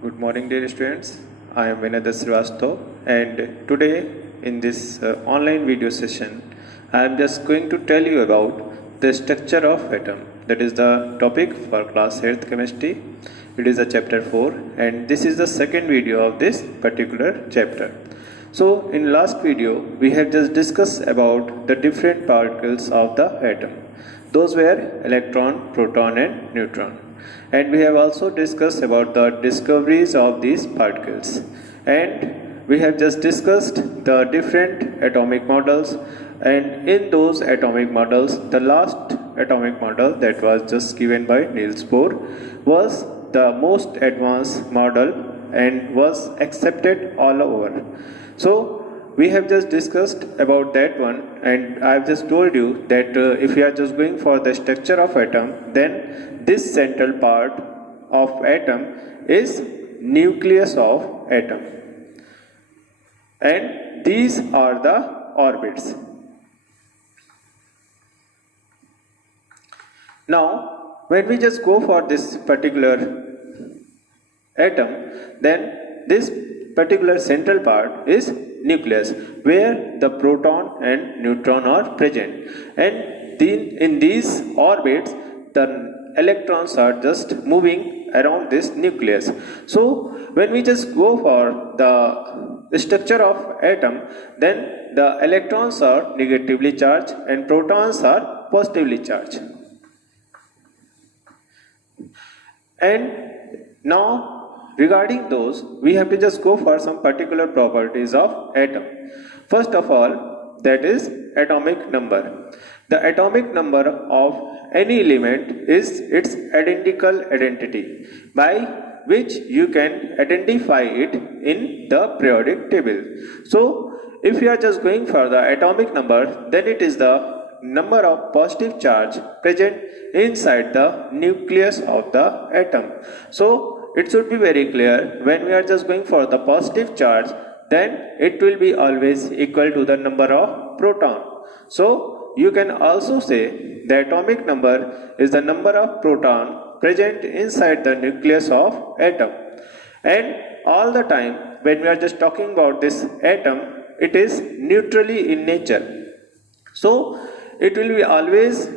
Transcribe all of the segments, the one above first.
Good morning, dear students. I am Vinay Srivastava, and today in this online video session, I am just going to tell you about the structure of atom. That is the topic for class 8th chemistry. It is a chapter 4, and this is the second video of this particular chapter. So, in last video, we have just discussed about the different particles of the atom. Those were electron, proton, and neutron. And we have also discussed about the discoveries of these particles. And we have just discussed the different atomic models. And in those atomic models, the last atomic model that was just given by Niels Bohr was the most advanced model and was accepted all over. So we have just discussed about that one, and I have just told you that if you are just going for the structure of atom, then this central part of atom is nucleus of atom, and these are the orbits. Now when we just go for this particular atom, then this particular central part is nucleus, where the proton and neutron are present, and in these orbits the electrons are just moving around this nucleus. So when we just go for the structure of atom, then the electrons are negatively charged and protons are positively charged. And now regarding those, we have to just go for some particular properties of atom. First of all, that is atomic number. The atomic number of any element is its identical identity, by which you can identify it in the periodic table. So if you are just going for the atomic number, then it is the number of positive charge present inside the nucleus of the atom. So it should be very clear, when we are just going for the positive charge, then it will be always equal to the number of proton. So you can also say the atomic number is the number of proton present inside the nucleus of atom. And all the time when we are just talking about this atom, it is neutrally in nature. So it will be always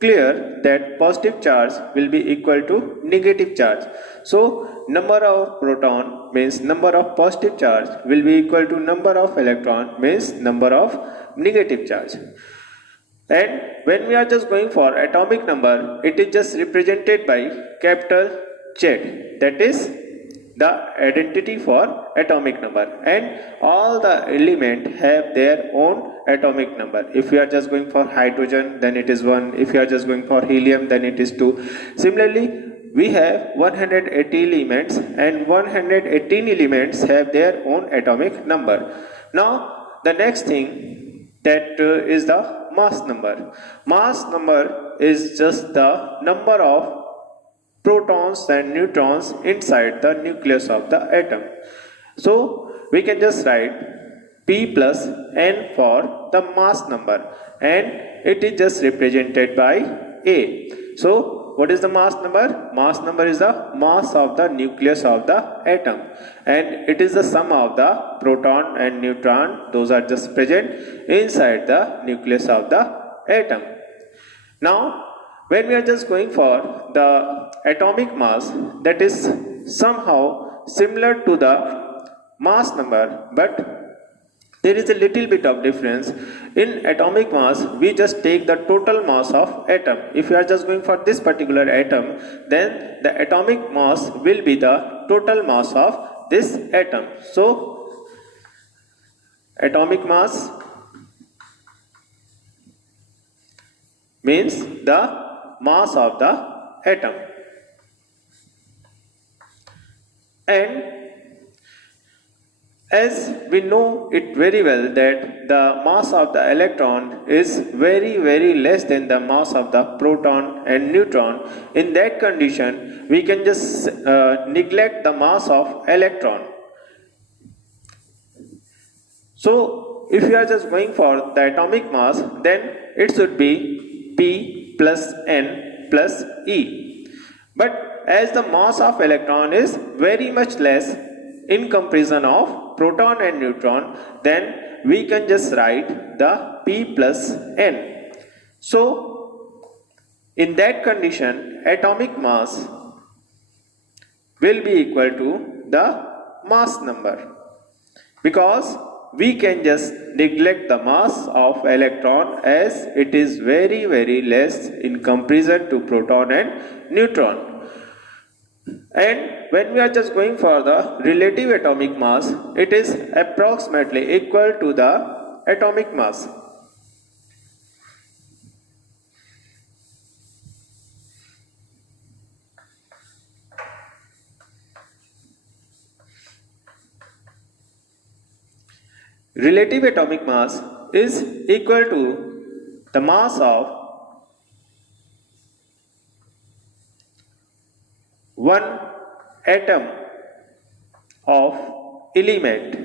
clear that positive charge will be equal to negative charge. So number of proton means number of positive charge will be equal to number of electron means number of negative charge. And when we are just going for atomic number, it is just represented by capital Z. That is the identity for atomic number, and all the elements have their own atomic number. If we are just going for hydrogen, then it is 1. If you are just going for helium, then it is 2. Similarly, we have 180 elements, and 118 elements have their own atomic number. Now the next thing, that is the mass number. Mass number is just the number of protons and neutrons inside the nucleus of the atom. So we can just write P plus N for the mass number, and it is just represented by A. So what is the mass number? Mass number is the mass of the nucleus of the atom, and it is the sum of the proton and neutron, those are just present inside the nucleus of the atom. Now when we are just going for the atomic mass, that is somehow similar to the mass number, but there is a little bit of difference. In atomic mass, we just take the total mass of atom. If you are just going for this particular atom, then the atomic mass will be the total mass of this atom. So atomic mass means the mass of the atom. And as we know it very well that the mass of the electron is very less than the mass of the proton and neutron, in that condition we can just neglect the mass of electron. So if you are just going for the atomic mass, then it should be P plus N plus E. But as the mass of electron is very much less in comparison of proton and neutron, then we can just write the P plus N. So, in that condition, atomic mass will be equal to the mass number, because we can just neglect the mass of electron as it is very less in comparison to proton and neutron. And when we are just going for the relative atomic mass, it is approximately equal to the atomic mass. Relative atomic mass is equal to the mass of one atom of element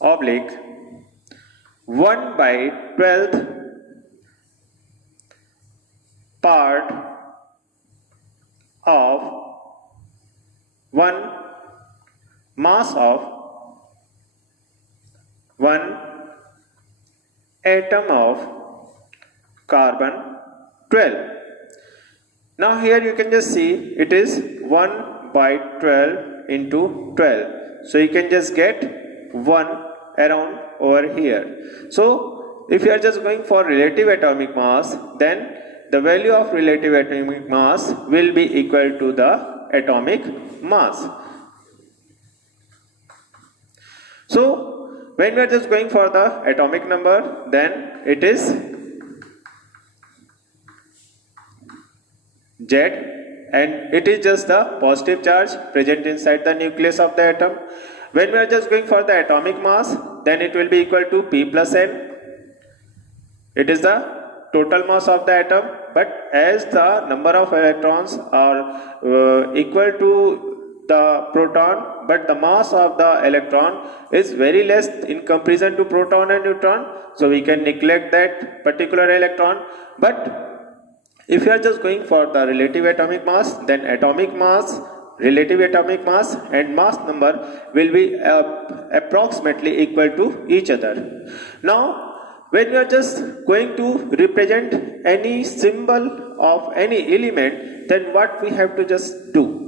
oblique 1 by 12th part of one mass of one atom of carbon 12. Now here you can just see it is 1 by 12 into 12. So you can just get 1 around over here. So if you are just going for relative atomic mass, then the value of relative atomic mass will be equal to the atomic mass. So when we are just going for the atomic number, then it is Z, and it is just the positive charge present inside the nucleus of the atom. When we are just going for the atomic mass, then it will be equal to P plus N. It is the total mass of the atom, but as the number of electrons are equal to the proton, but the mass of the electron is very less in comparison to proton and neutron, so we can neglect that particular electron. But if you are just going for the relative atomic mass, then atomic mass, relative atomic mass and mass number will be approximately equal to each other. Now when we are just going to represent any symbol of any element, then what we have to just do?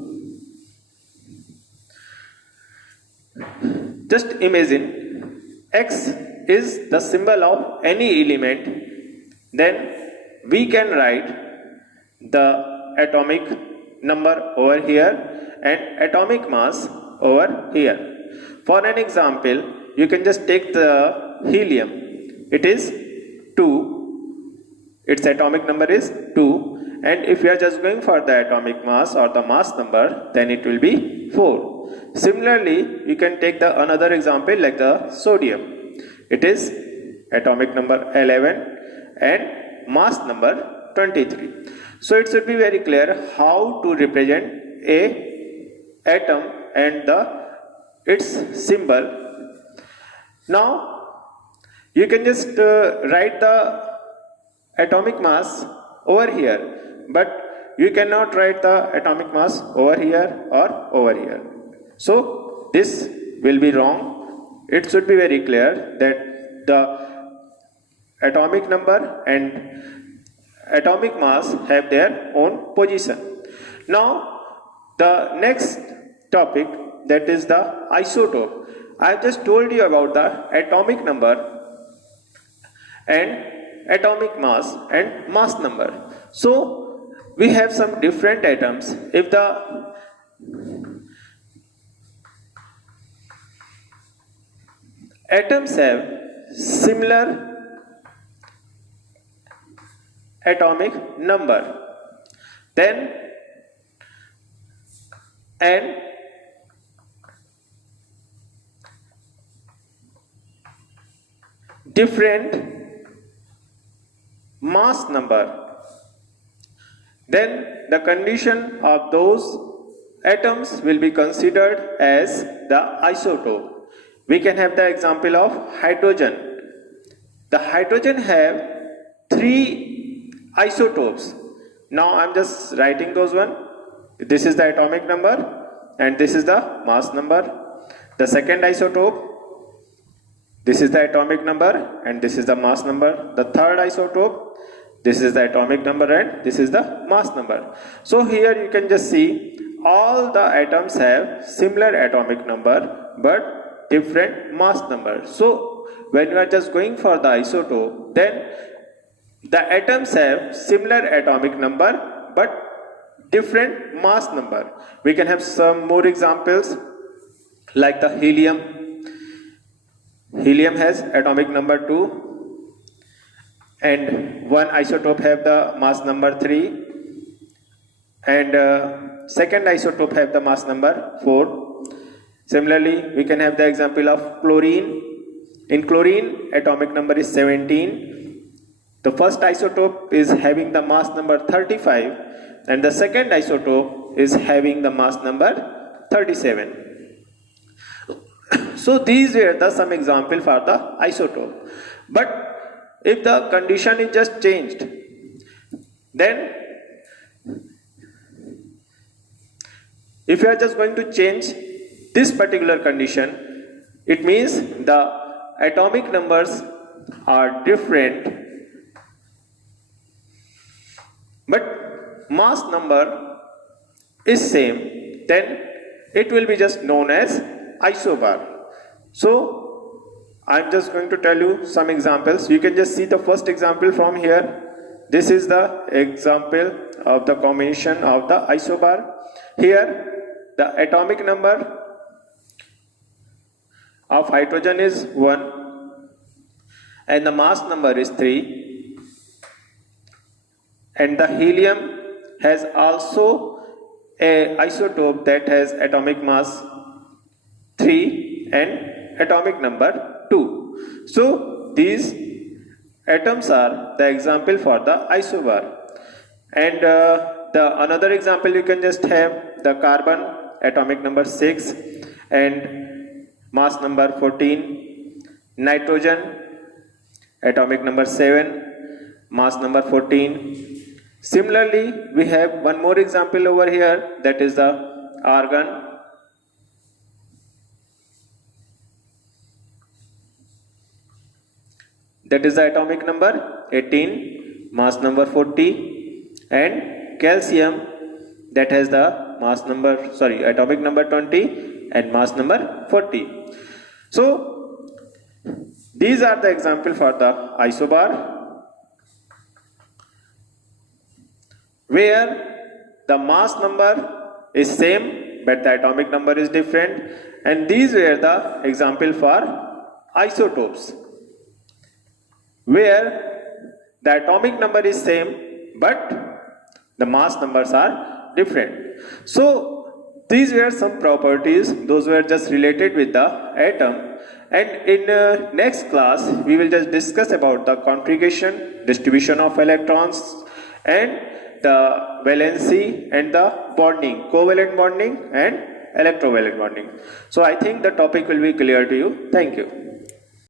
Just imagine X is the symbol of any element, then we can write the atomic number over here and atomic mass over here. For an example, you can just take the helium. It is 2, its atomic number is 2, and if we are just going for the atomic mass or the mass number, then it will be 4. Similarly, you can take the another example like the sodium. It is atomic number 11 and mass number 23. So it should be very clear how to represent a atom and its symbol. Now you can just write the atomic mass over here, but you cannot write the atomic mass over here or over here. So this will be wrong. It should be very clear that the atomic number and atomic mass have their own position. Now the next topic, that is the isotope. I have just told you about the atomic number and atomic mass and mass number. So we have some different atoms. If the atoms have similar atomic number, then and different mass number, then the condition of those atoms will be considered as the isotope. We can have the example of hydrogen. The hydrogen have 3 isotopes. Now I'm just writing those one. This is the atomic number and this is the mass number. The second isotope, this is the atomic number and this is the mass number. The third isotope, this is the atomic number and this is the mass number. So here you can just see all the atoms have similar atomic number but different mass number. So when you are just going for the isotope, then the atoms have similar atomic number but different mass number. We can have some more examples like the helium. Helium has atomic number 2 and one isotope have the mass number 3 and second isotope have the mass number 4. Similarly, we can have the example of chlorine. In chlorine, atomic number is 17. The first isotope is having the mass number 35 and the second isotope is having the mass number 37. So these were the some example for the isotope. But if the condition is just changed, then if you are just going to change this particular condition, it means the atomic numbers are different but mass number is same, then it will be just known as isobar. So I'm just going to tell you some examples. You can just see the first example from here. This is the example of the combination of the isobar. Here the atomic number of hydrogen is 1 and the mass number is 3, and the helium has also a isotope that has atomic mass 3 and atomic number 2. So these atoms are the example for the isobar. And the another example you can just have the carbon, atomic number 6 and mass number 14, nitrogen, atomic number 7, mass number 14. Similarly, we have one more example over here, that is the argon. That is the atomic number 18, mass number 40, and calcium that has the atomic number 20 and mass number 40. So these are the example for the isobar, where the mass number is same but the atomic number is different, and these were the example for isotopes, where the atomic number is same but the mass numbers are different. So these were some properties, those were just related with the atom, and in next class we will just discuss about the configuration, distribution of electrons, and the valency and the bonding, covalent bonding and electrovalent bonding. So I think the topic will be clear to you. Thank you.